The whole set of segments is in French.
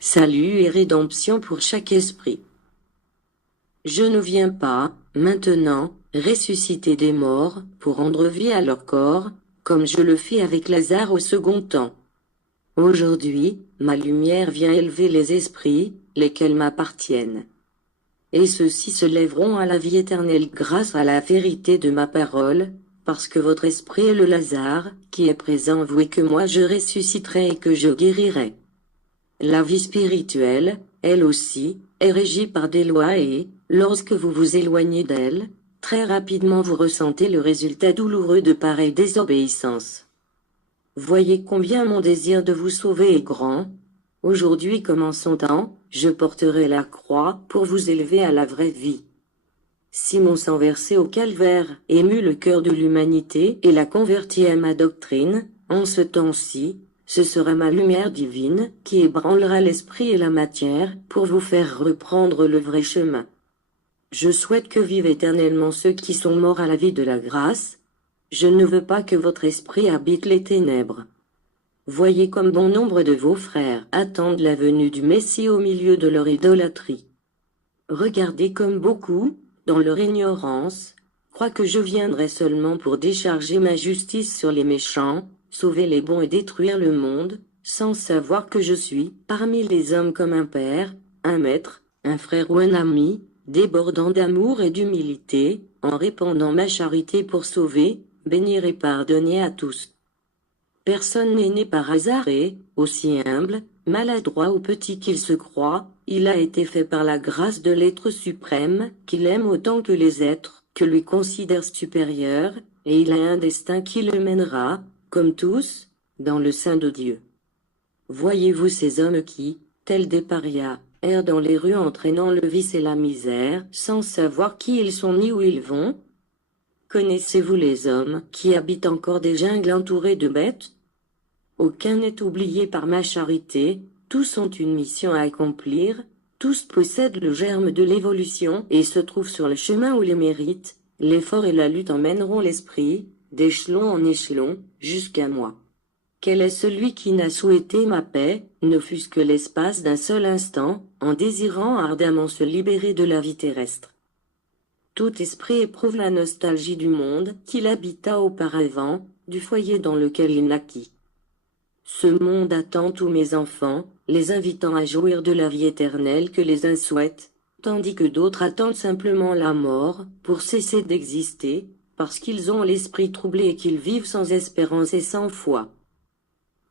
salut et rédemption pour chaque esprit. Je ne viens pas, maintenant, ressusciter des morts, pour rendre vie à leur corps, comme je le fais avec Lazare au second temps. Aujourd'hui, ma lumière vient élever les esprits, lesquels m'appartiennent. Et ceux-ci se lèveront à la vie éternelle grâce à la vérité de ma parole, parce que votre esprit est le Lazare, qui est présent en vous et que moi je ressusciterai et que je guérirai. La vie spirituelle, elle aussi, est régie par des lois et, lorsque vous vous éloignez d'elle, très rapidement vous ressentez le résultat douloureux de pareille désobéissance. Voyez combien mon désir de vous sauver est grand. Aujourd'hui comme en son temps, je porterai la croix pour vous élever à la vraie vie. Si mon sang versé au calvaire émut le cœur de l'humanité et la convertit à ma doctrine, en ce temps-ci, ce sera ma lumière divine qui ébranlera l'esprit et la matière pour vous faire reprendre le vrai chemin. Je souhaite que vivent éternellement ceux qui sont morts à la vie de la grâce. Je ne veux pas que votre esprit habite les ténèbres. Voyez comme bon nombre de vos frères attendent la venue du Messie au milieu de leur idolâtrie. Regardez comme beaucoup, dans leur ignorance, croient que je viendrai seulement pour décharger ma justice sur les méchants, sauver les bons et détruire le monde, sans savoir que je suis, parmi les hommes comme un père, un maître, un frère ou un ami, débordant d'amour et d'humilité, en répandant ma charité pour sauver, bénir et pardonner à tous. Personne n'est né par hasard et, aussi humble, maladroit ou petit qu'il se croit, il a été fait par la grâce de l'être suprême, qu'il aime autant que les êtres, que lui considère supérieur, et il a un destin qui le mènera, comme tous, dans le sein de Dieu. Voyez-vous ces hommes qui, tels des parias, errent dans les rues entraînant le vice et la misère, sans savoir qui ils sont ni où ils vont? Connaissez-vous les hommes qui habitent encore des jungles entourés de bêtes? Aucun n'est oublié par ma charité, tous ont une mission à accomplir, tous possèdent le germe de l'évolution et se trouvent sur le chemin où les mérites, l'effort et la lutte emmèneront l'esprit, d'échelon en échelon, jusqu'à moi. Quel est celui qui n'a souhaité ma paix, ne fût-ce que l'espace d'un seul instant, en désirant ardemment se libérer de la vie terrestre? Tout esprit éprouve la nostalgie du monde qu'il habita auparavant, du foyer dans lequel il naquit. Ce monde attend tous mes enfants, les invitant à jouir de la vie éternelle que les uns souhaitent, tandis que d'autres attendent simplement la mort, pour cesser d'exister, parce qu'ils ont l'esprit troublé et qu'ils vivent sans espérance et sans foi.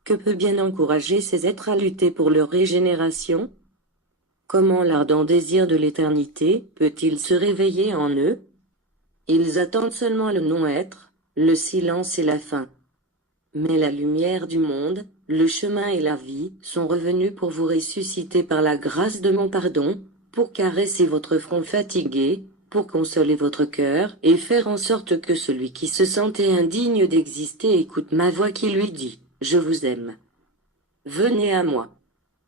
Que peut bien encourager ces êtres à lutter pour leur régénération? Comment l'ardent désir de l'éternité peut-il se réveiller en eux? Ils attendent seulement le non-être, le silence et la faim. Mais la lumière du monde, le chemin et la vie sont revenus pour vous ressusciter par la grâce de mon pardon, pour caresser votre front fatigué, pour consoler votre cœur et faire en sorte que celui qui se sentait indigne d'exister écoute ma voix qui lui dit « Je vous aime ». Venez à moi.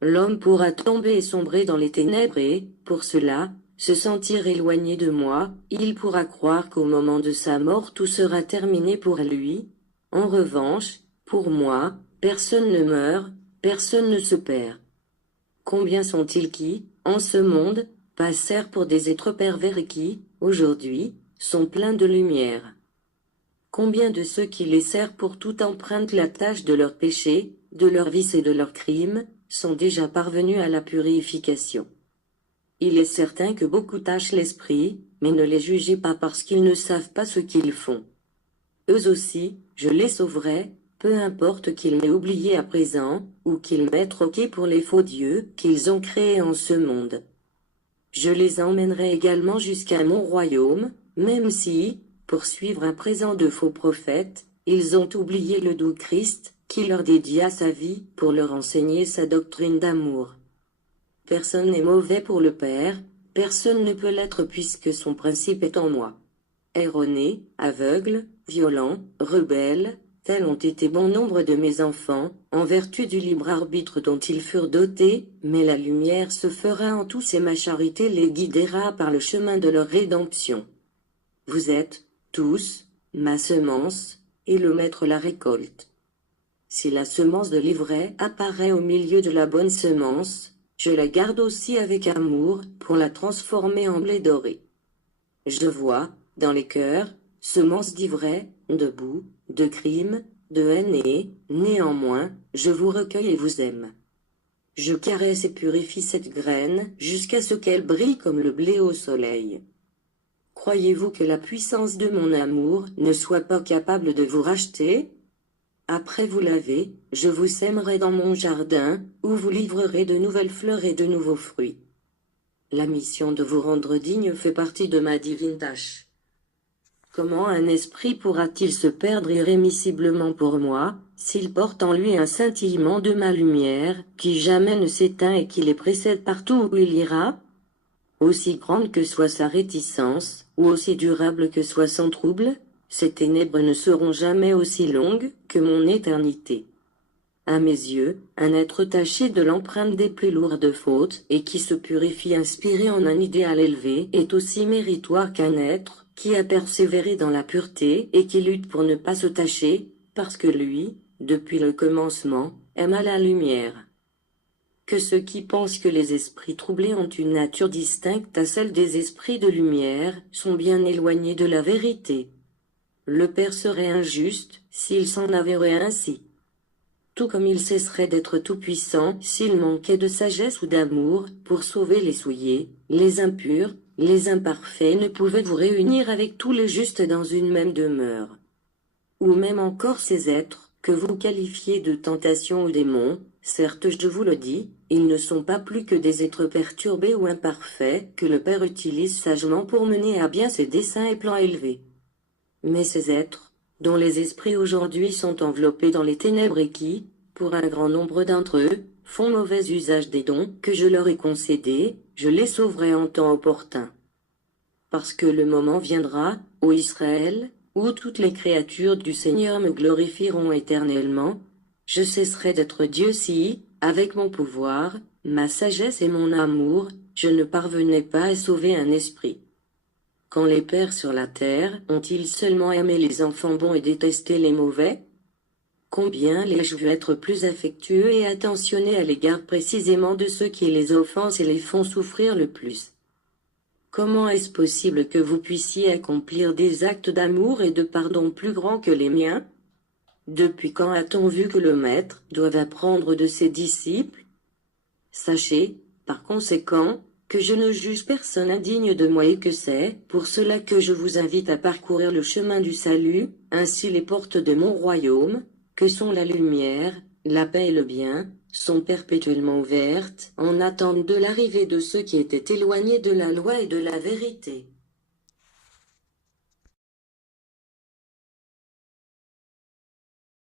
L'homme pourra tomber et sombrer dans les ténèbres et, pour cela, se sentir éloigné de moi, il pourra croire qu'au moment de sa mort tout sera terminé pour lui. En revanche, pour moi, personne ne meurt, personne ne se perd. Combien sont-ils qui, en ce monde, passèrent pour des êtres pervers et qui, aujourd'hui, sont pleins de lumière? Combien de ceux qui laissèrent pour toute empreinte la tache de leurs péchés, de leurs vices et de leurs crimes, sont déjà parvenus à la purification? Il est certain que beaucoup tâchent l'esprit, mais ne les jugez pas parce qu'ils ne savent pas ce qu'ils font. Eux aussi, je les sauverai, peu importe qu'ils m'aient oublié à présent, ou qu'ils m'aient troqué pour les faux dieux qu'ils ont créés en ce monde. Je les emmènerai également jusqu'à mon royaume, même si, pour suivre un présent de faux prophètes, ils ont oublié le doux Christ, qui leur dédia sa vie pour leur enseigner sa doctrine d'amour. Personne n'est mauvais pour le Père, personne ne peut l'être puisque son principe est en moi. Erroné, aveugle, violent, rebelle, tels ont été bon nombre de mes enfants, en vertu du libre arbitre dont ils furent dotés, mais la lumière se fera en tous et ma charité les guidera par le chemin de leur rédemption. Vous êtes, tous, ma semence, et le maître la récolte. Si la semence de l'ivraie apparaît au milieu de la bonne semence, Je la garde aussi avec amour, pour la transformer en blé doré. Je vois, dans les cœurs, semences d'ivraie, de boue, de crime, de haine et, néanmoins, je vous recueille et vous aime. Je caresse et purifie cette graine, jusqu'à ce qu'elle brille comme le blé au soleil. Croyez-vous que la puissance de mon amour ne soit pas capable de vous racheter? Après vous laver, je vous sèmerai dans mon jardin, où vous livrerez de nouvelles fleurs et de nouveaux fruits. La mission de vous rendre digne fait partie de ma divine tâche. Comment un esprit pourra-t-il se perdre irrémissiblement pour moi, s'il porte en lui un scintillement de ma lumière, qui jamais ne s'éteint et qui les précède partout où il ira? Aussi grande que soit sa réticence, ou aussi durable que soit son trouble, ces ténèbres ne seront jamais aussi longues que mon éternité. À mes yeux, un être taché de l'empreinte des plus lourdes fautes et qui se purifie inspiré en un idéal élevé est aussi méritoire qu'un être qui a persévéré dans la pureté et qui lutte pour ne pas se tacher, parce que lui, depuis le commencement, aime à la lumière. Que ceux qui pensent que les esprits troublés ont une nature distincte à celle des esprits de lumière sont bien éloignés de la vérité. Le Père serait injuste s'il s'en avérait ainsi. Tout comme il cesserait d'être tout-puissant s'il manquait de sagesse ou d'amour pour sauver les souillés, les impurs, les imparfaits ne pouvaient vous réunir avec tous les justes dans une même demeure. Ou même encore ces êtres, que vous qualifiez de tentation ou démons, certes je vous le dis, ils ne sont pas plus que des êtres perturbés ou imparfaits que le Père utilise sagement pour mener à bien ses desseins et plans élevés. Mais ces êtres, dont les esprits aujourd'hui sont enveloppés dans les ténèbres et qui, pour un grand nombre d'entre eux, font mauvais usage des dons que je leur ai concédés, je les sauverai en temps opportun. Parce que le moment viendra, ô Israël, où toutes les créatures du Seigneur me glorifieront éternellement, je cesserai d'être Dieu si, avec mon pouvoir, ma sagesse et mon amour, je ne parvenais pas à sauver un esprit. Quand les pères sur la terre ont-ils seulement aimé les enfants bons et détesté les mauvais? Combien l'ai-je vu être plus affectueux et attentionné à l'égard précisément de ceux qui les offensent et les font souffrir le plus? Comment est-ce possible que vous puissiez accomplir des actes d'amour et de pardon plus grands que les miens? Depuis quand a-t-on vu que le Maître doit apprendre de ses disciples? Sachez, par conséquent, que je ne juge personne indigne de moi et que c'est pour cela que je vous invite à parcourir le chemin du salut, ainsi les portes de mon royaume, que sont la lumière, la paix et le bien, sont perpétuellement ouvertes en attente de l'arrivée de ceux qui étaient éloignés de la loi et de la vérité.